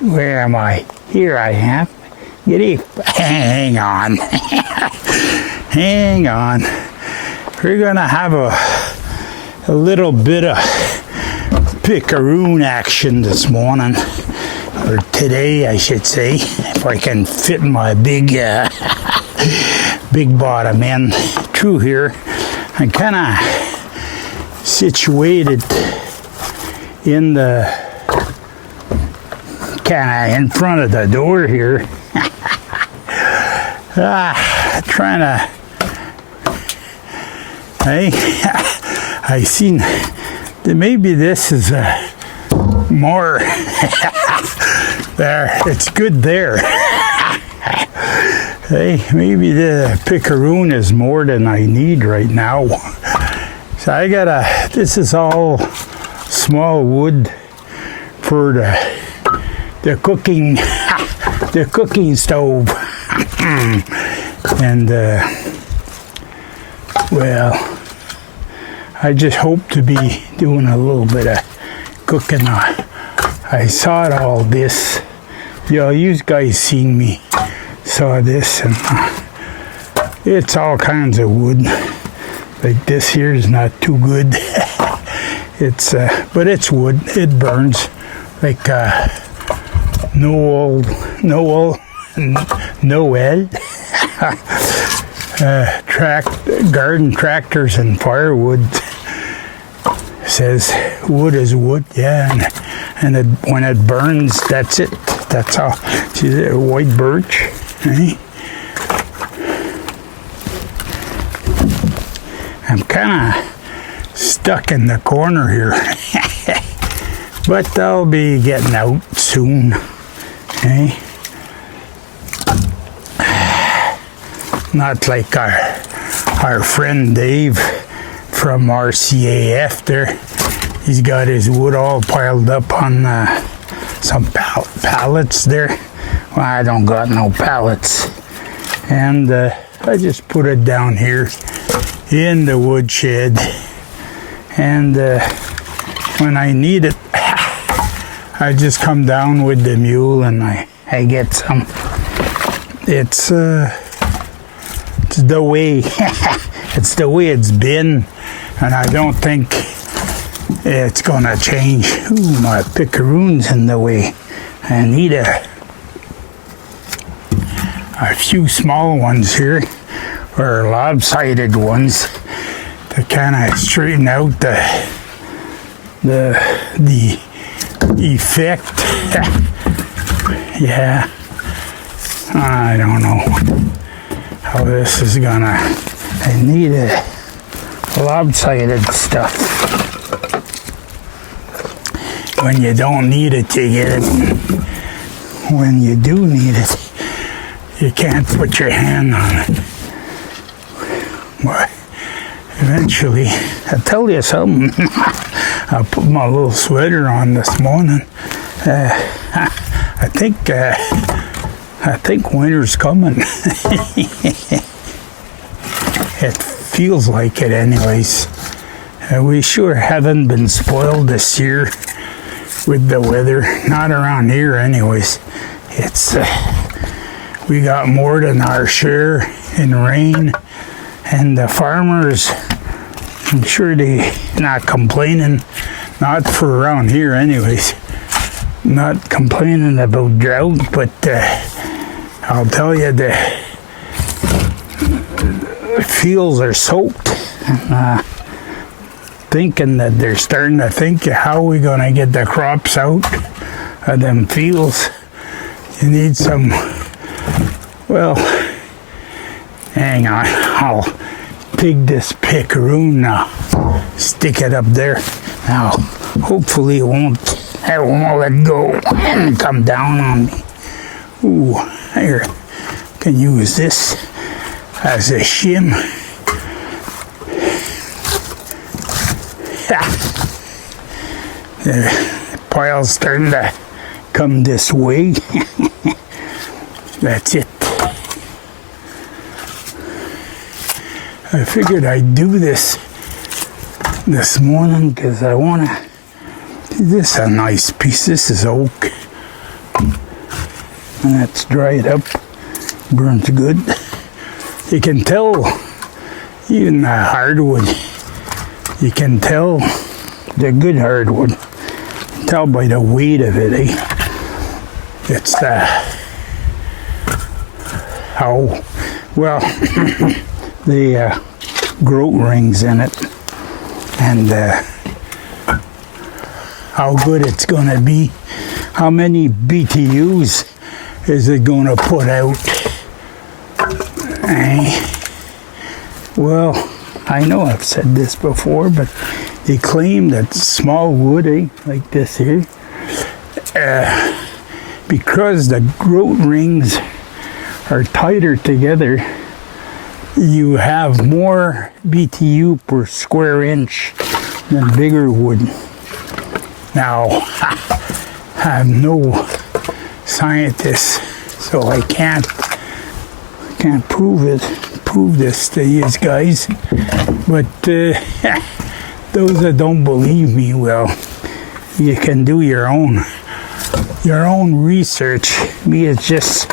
Where am I? Here I am. Hang on. Hang on. We're gonna have a little bit of pickeroon action this morning. Or today, I should say, if I can fit my big bottom end through here. I'm kind of situated in the in front of the door here. Trying to. I seen that maybe this is more. There, it's good there. Hey, maybe the pickeroon is more than I need right now. So I gotta. This is all small wood for the cooking, the cooking stove, and well, I just hope to be doing a little bit of cooking. I saw it all this. You guys seen me, saw this, and it's all kinds of wood. Like this here is not too good. It's but it's wood. It burns like Noel, garden tractors and firewood. Says wood is wood, yeah, and when it burns, that's it. That's all. See the white birch, eh? I'm kind of stuck in the corner here, but I'll be getting out soon, eh? Not like our friend Dave from RCAF there. He's got his wood all piled up on some pallets there. Well, I don't got no pallets. And I just put it down here in the woodshed. And when I need it, I just come down with the mule and I get some. It's the way it's the way it's been, and I don't think it's gonna change. Ooh, my pickeroon's in the way. I need a few small ones here, or lopsided ones, to kind of straighten out the effect. Yeah, I don't know how this is gonna. I need a lopsided stuff. When you don't need it, you get it. When you do need it, you can't put your hand on it. But eventually, I'll tell you something. I put my little sweater on this morning. I think winter's coming. It feels like it anyways. We sure haven't been spoiled this year with the weather. Not around here anyways. It's we got more than our share in rain, and the farmers, I'm sure they not complaining, not for around here anyways. Not complaining about drought, but I'll tell you, the fields are soaked. Thinking that they're starting to think, how are we going to get the crops out of them fields? You need some, well, hang on, I'll dig this pickeroon now, stick it up there. Now, hopefully it won't let go and come down on me. Ooh, here, can use this as a shim. The pile's starting to come this way. That's it. I figured I'd do this morning because I want to This is a nice piece. This is oak. And that's dried up. Burns good. You can tell, even the hardwood, you can tell the good hardwood. Tell by the weight of it, eh? It's how well the growth rings in it, and how good it's going to be. How many BTUs is it going to put out? Well, I know I've said this before, but they claim that small wood, like this here, because the growth rings are tighter together, you have more BTU per square inch than bigger wood. Now, I'm no scientist, so I can't prove this to you guys. But those that don't believe me, well, you can do your own research. Me, it's just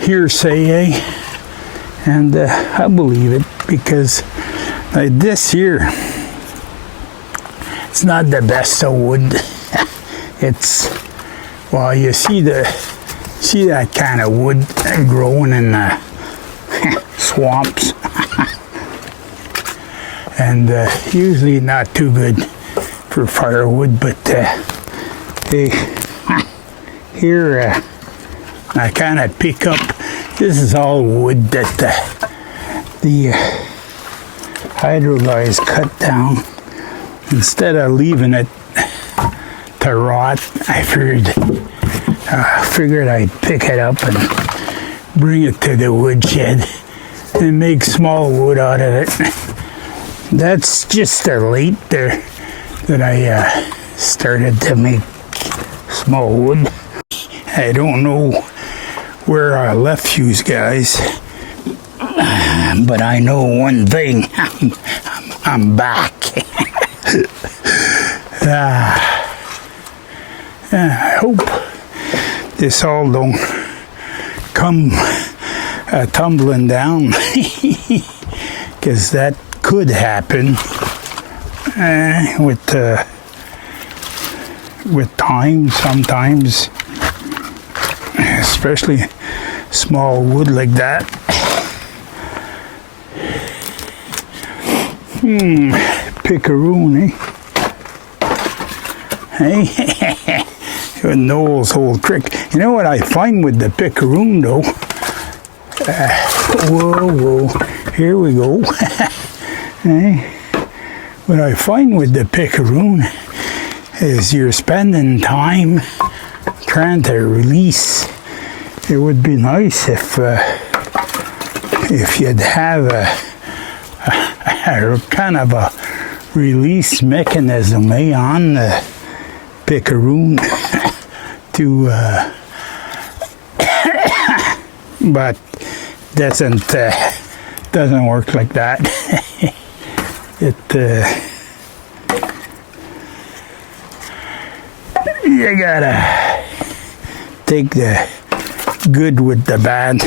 hearsay, eh? And I believe it because like this here, it's not the best of wood. It's, well, you see that kind of wood growing in swamps, and usually not too good for firewood. But here I kind of pick up. This is all wood that the hydro guys cut down. Instead of leaving it to rot, I figured I'd pick it up and bring it to the woodshed and make small wood out of it. That's just late there that I started to make small wood. I don't know where I left you guys, but I know one thing. I'm back. I hope this all don't come tumbling down, because that could happen with time sometimes, especially small wood like that. Pickeroon, eh? Noel's whole trick. You know what I find with the pickeroon, though? Whoa, here we go. What I find with the pickeroon is you're spending time trying to release. It would be nice if you'd have a kind of a release mechanism, on the pickeroon to, but doesn't work like that. You gotta take the good with the bad.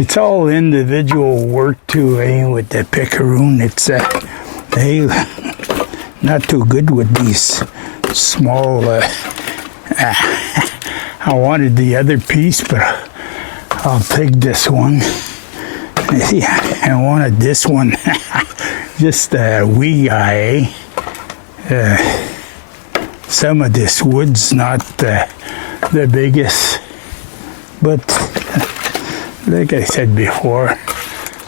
It's all individual work too, with the pickeroon. It's not too good with these small. I wanted the other piece, but I'll take this one. I wanted this one. Just a wee guy. Some of this wood's not the biggest, but like I said before,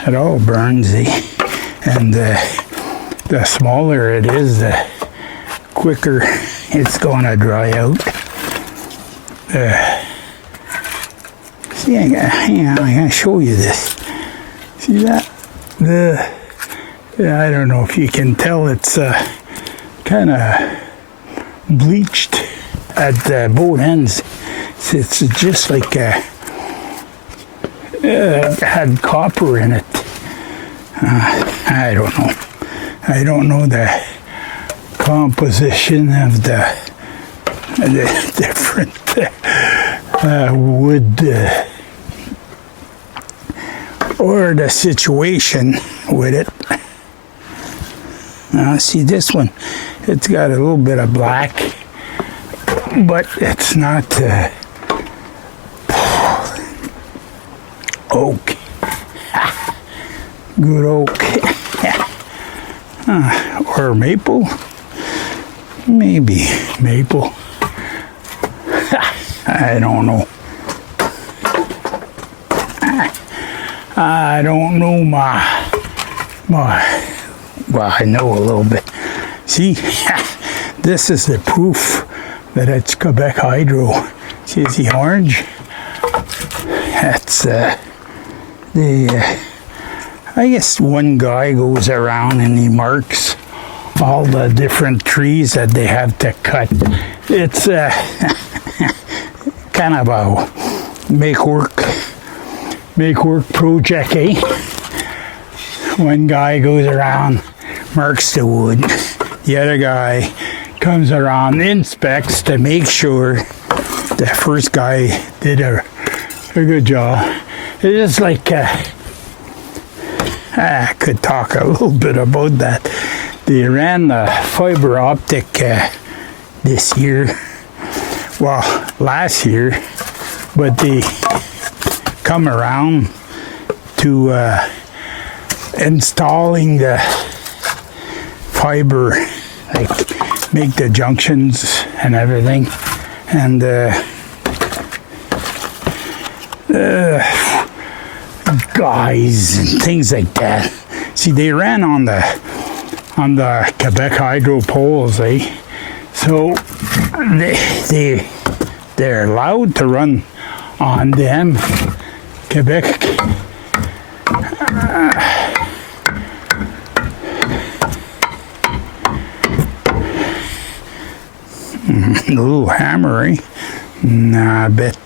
it all burns, and the smaller it is, the quicker it's going to dry out. See, hang on, I'm going to show you this. See that? I don't know if you can tell, it's kind of bleached at both ends. It's just like had copper in it. I don't know. I don't know composition of the different wood or the situation with it. Now see this one, it's got a little bit of black, but it's not oak. Good oak. Or maple. Maybe maple. I don't know. I don't know well, I know a little bit. See, this is the proof that it's Quebec Hydro. See the orange? That's I guess one guy goes around and he marks all the different trees that they have to cut. It's kind of a make work project, eh? One guy goes around, marks the wood. The other guy comes around, inspects to make sure the first guy did a good job. It's just like I could talk a little bit about that. They ran the fiber optic this year, well, last year, but they come around to installing the fiber, like make the junctions and everything, and guys and things like that. See, they ran on the Quebec Hydro poles, eh? So they're allowed to run on them. Quebec little hammer, eh? Nah, bet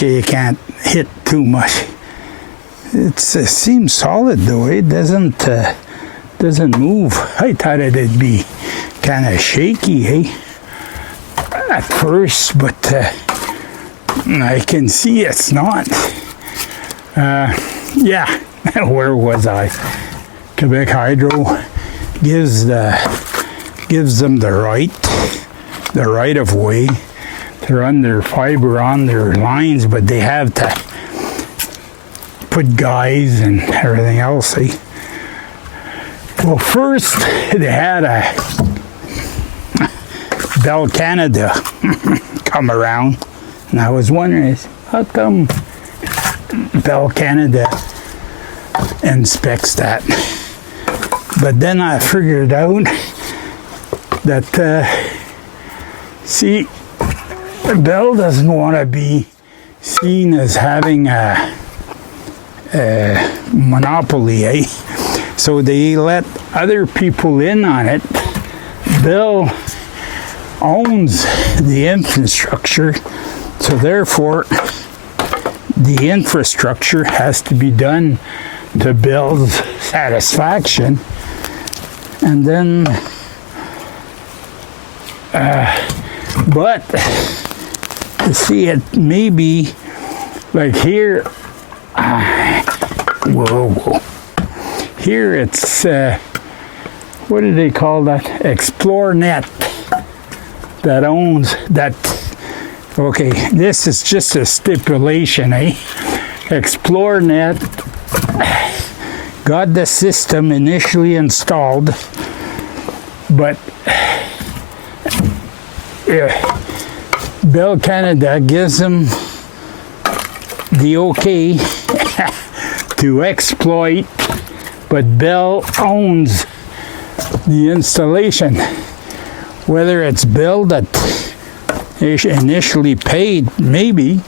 you can't hit too much. It seems solid though. It doesn't move. I thought it'd be kind of shaky, eh? At first, but I can see it's not. Yeah, where was I? Quebec Hydro gives them the right of way to run their fiber on their lines, but they have to put guys and everything else, eh? Well, first they had a Bell Canada come around, and I was wondering, how come Bell Canada inspects that? But then I figured out that see, Bell doesn't want to be seen as having a monopoly, eh? So they let other people in on it. Bell owns the infrastructure, so therefore the infrastructure has to be done to Bell's satisfaction. And then but see, it may be like here. Whoa. Here it's what do they call that? ExploreNet that owns that. Okay, this is just a stipulation, eh? ExploreNet got the system initially installed, but Bell Canada gives them the okay to exploit, but Bell owns the installation. Whether it's Bell that initially paid, maybe,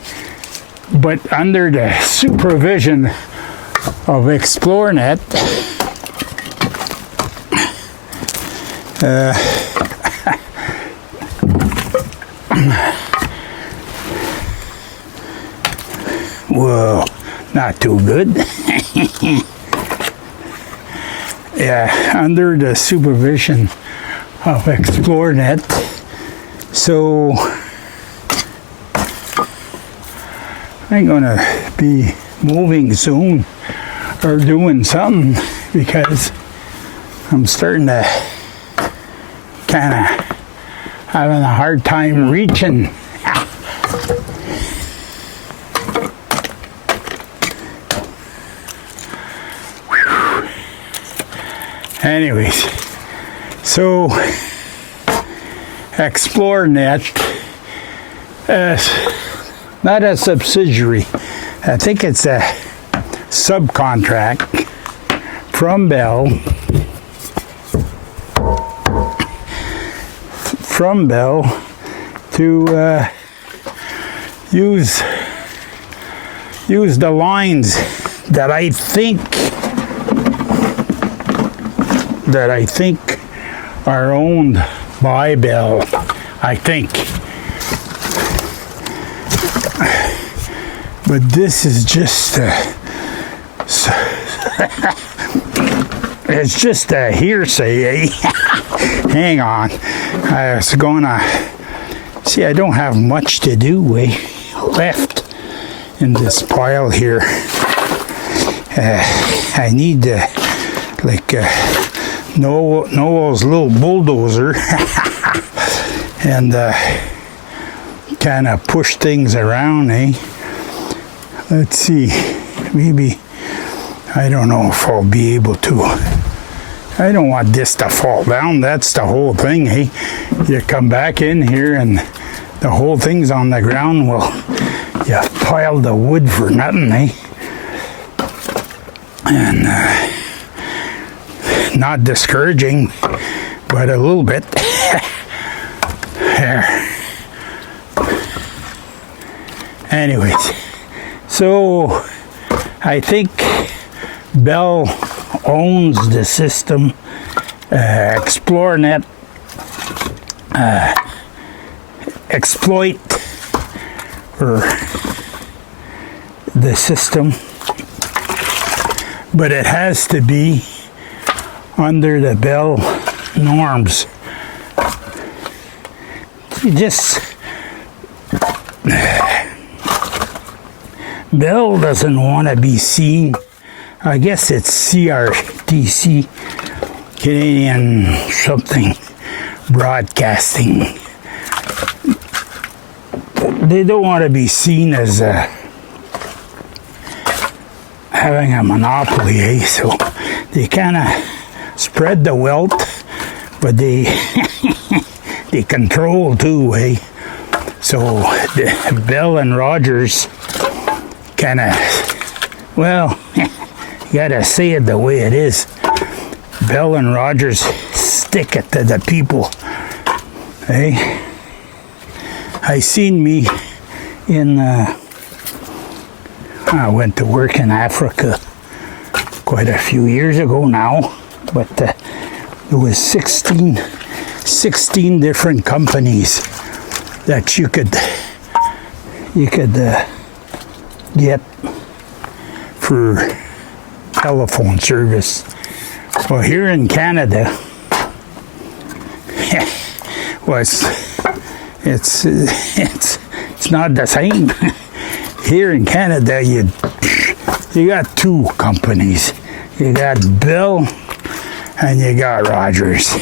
but under the supervision of ExploreNet, whoa, not too good. Yeah, under the supervision of Explore Net. So I'm gonna be moving soon or doing something because I'm starting to kind of having a hard time reaching. Anyways, so ExploreNet is not a subsidiary. I think it's a subcontract from Bell to use the lines that I think are owned by Bell. I think. But this is just it's just a hearsay, eh? Hang on. I was gonna see, I don't have much to do, eh, left in this pile here. I need Noel's little bulldozer and kind of push things around, eh? Let's see, maybe, I don't know if I'll be able to. I don't want this to fall down. That's the whole thing, eh? You come back in here and the whole thing's on the ground. Well, you piled the wood for nothing, eh? And not discouraging, but a little bit. There. Anyways, so I think Bell owns the system. ExploreNet exploit or the system, but it has to be under the Bell norms. Bell doesn't want to be seen. I guess it's CRTC, Canadian something broadcasting. They don't want to be seen as having a monopoly, eh? So they kind of spread the wealth, but they they control too, eh? So Bell and Rogers kind of, well, you gotta say it the way it is. Bell and Rogers stick it to the people, eh? I seen me in, I went to work in Africa quite a few years ago now, but there was 16 different companies that you could get for telephone service. Well, here in Canada, it's not the same. Here in Canada, you got two companies. You got Bell and you got Rogers.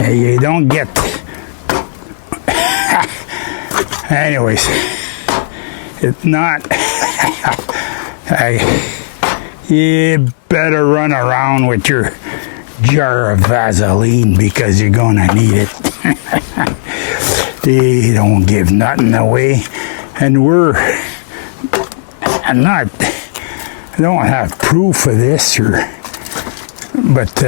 You don't get. Anyways, it's not. You better run around with your jar of Vaseline because you're gonna need it. They don't give nothing away, and I don't have proof of this, but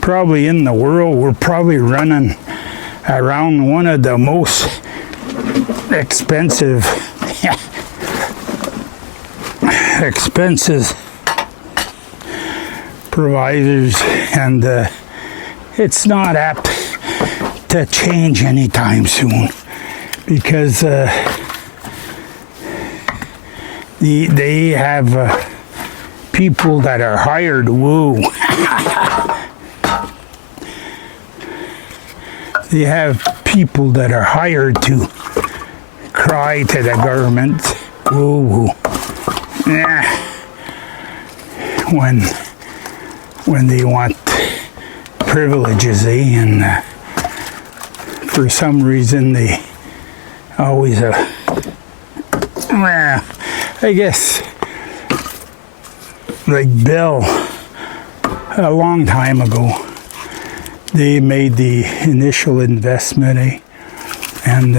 probably in the world we're probably running around one of the most expensive providers, and it's not apt to change anytime soon because they have people that are hired. Woo. they have people that are hired to cry to the government, woo, when they want privileges, and for some reason they always, I guess, like Bill, a long time ago, they made the initial investment, and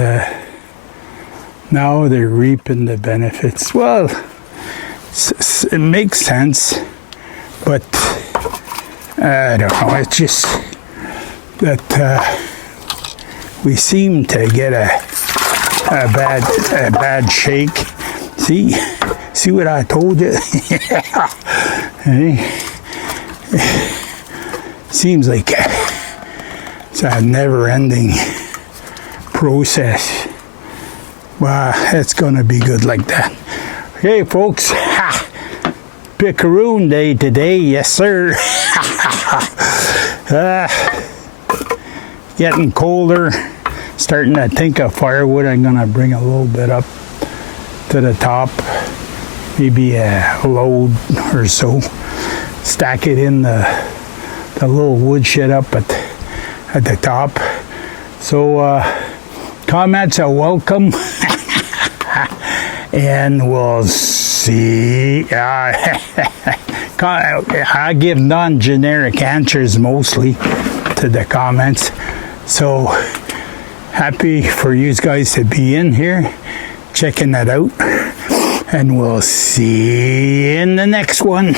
now they're reaping the benefits. Well, it makes sense, but I don't know. It's just that we seem to get a bad shake. See what I told you? Seems like it's a never-ending process. Wow, it's gonna be good like that. Okay, folks, pickeroon day today, yes sir. Getting colder, starting to think of firewood. I'm gonna bring a little bit up to the top, maybe a load or so. Stack it in the little woodshed up at the top. So comments are welcome. And we'll see. I give non-generic answers mostly to the comments. So happy for you guys to be in here, checking that out. And we'll see you in the next one.